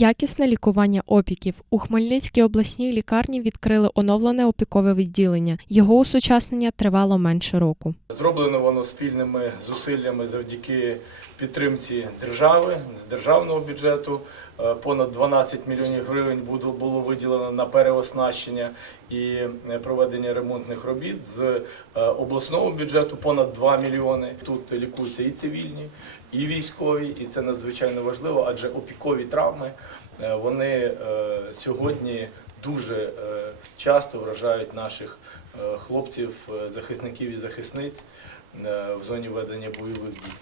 Якісне лікування опіків у Хмельницькій обласній лікарні відкрили оновлене опікове відділення. Його усучаснення тривало менше року. Зроблено воно спільними зусиллями завдяки підтримці держави з державного бюджету. Е, Понад 12 мільйонів гривень було виділено на переоснащення і е, проведення ремонтних робіт. З е, обласного бюджету понад 2 мільйони. Тут лікуються і цивільні, і військові, і це надзвичайно важливо, адже опікові травми вони сьогодні дуже часто вражають наших хлопців, захисників і захисниць в зоні ведення бойових дій.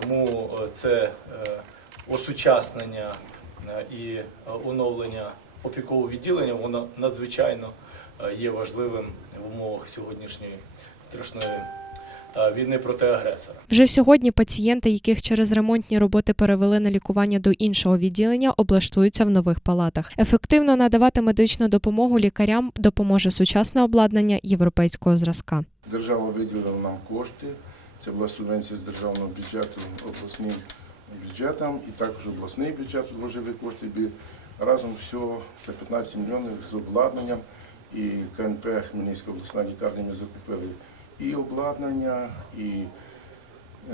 Тому це осучаснення і е, оновлення опікового відділення, воно надзвичайно е, є важливим в умовах сьогоднішньої страшної е, війни проти агресора. Вже сьогодні пацієнти, яких через ремонтні роботи перевели на лікування до іншого відділення, облаштуються в нових палатах. Ефективно надавати медичну допомогу лікарям допоможе сучасне обладнання європейського зразка. Держава виділила нам кошти. Це була субвенція з державного бюджету обласним бюджетом, і також обласний бюджет вложили кошти. Разом всього це 15 мільйонів з обладнанням. І КНП Хмельницька обласна лікарня ми закупили і обладнання, і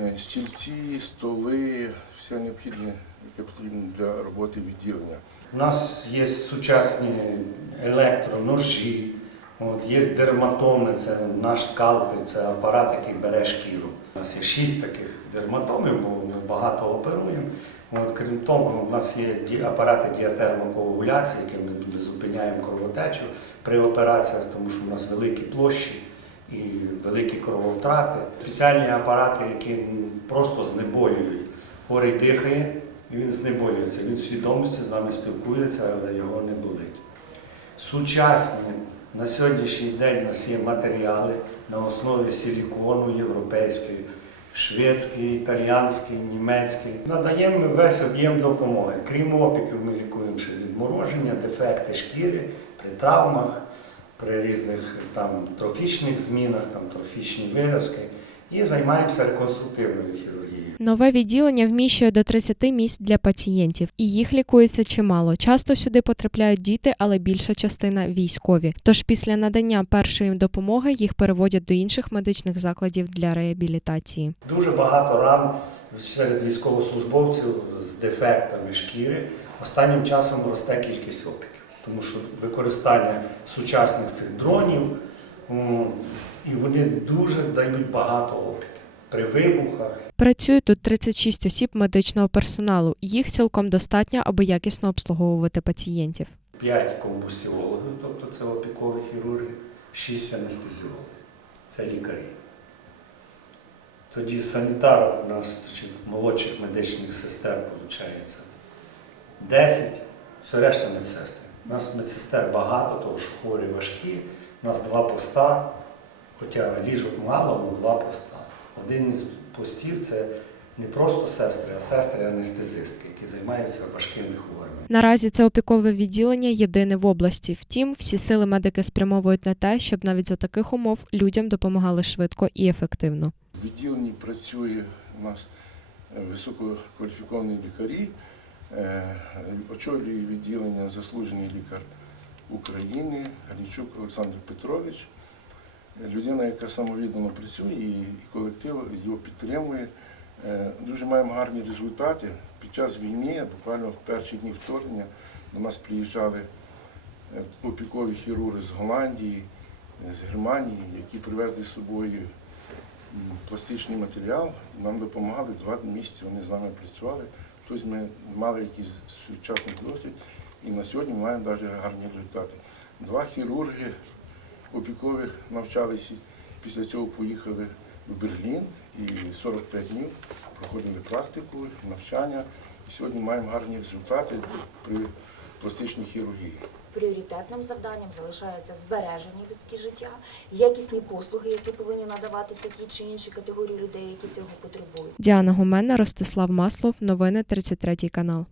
е, стільці, столи, все необхідне, яке потрібно для роботи відділення. У нас є сучасні електроножі, от, є дерматоми, це наш скальпель, це апарат, який бере шкіру. У нас є шість таких дерматомів, бо ми багато оперуємо. От, крім того, у нас є апарати діатермокоагуляції, якими ми зупиняємо кровотечу при операціях, тому що у нас великі площі і великі крововтрати. Спеціальні апарати, які просто знеболюють. Хворий дихає, і він знеболюється. Він в свідомості з нами спілкується, але його не болить. Сучасні на сьогоднішній день у нас є матеріали на основі силікону європейської, шведський, італіянський, німецький. Надаємо весь об'єм допомоги. Крім опіків, ми лікуємо ще відмороження, дефекти шкіри при травмах, при різних там трофічних змінах, там трофічні виразки. І займаємося реконструктивною хірургією. Нове відділення вміщує до 30 місць для пацієнтів, і їх лікується чимало. Часто сюди потрапляють діти, але більша частина військові. Тож після надання першої допомоги їх переводять до інших медичних закладів для реабілітації. Дуже багато ран серед військовослужбовців з дефектами шкіри. Останнім часом росте кількість опіків, тому що використання сучасних цих дронів, і вони дуже дають багато опіків при вибухах. Працює тут 36 осіб медичного персоналу. Їх цілком достатньо, аби якісно обслуговувати пацієнтів. 5 комбусіологів, тобто це опікові хірурги, 6 анестезіологів. Це лікарі. Тоді санітарів у нас чи молодших медичних сестер виходить 10, все решта медсестри. У нас медсестер багато, тому що хворі важкі. У нас два поста, хоча ліжок мало, але два поста. Один із постів це не просто сестри, а сестри-анестезистки, які займаються важкими хворими. Наразі це опікове відділення єдине в області. Втім, всі сили медики спрямовують на те, щоб навіть за таких умов людям допомагали швидко і ефективно. В відділенні працює у нас е, висококваліфіковані лікарі, е, очолює відділення заслужений лікар України Галічук Олександр Петрович. Людина, яка самовіддано працює і колектив його підтримує. Е, Дуже маємо гарні результати. Під час війни, буквально в перші дні вторгнення, до нас приїжджали е, опікові хірурги з Голландії, з Германії, які привезли з собою пластичний матеріал, нам допомагали два місяці, вони з нами працювали. Тобто ми мали якийсь сучасний досвід, і на сьогодні ми маємо навіть гарні результати. Два хірурги опікових навчалися, після цього поїхали в Берлін і 45 днів проходили практику, навчання. І сьогодні маємо гарні результати при пластичній хірургії. Пріоритетним завданням залишається збереження людських життя, якісні послуги, які повинні надаватися тій чи іншій категорії людей, які цього потребують. Діана Гуменна, Ростислав Маслов. Новини 33 канал.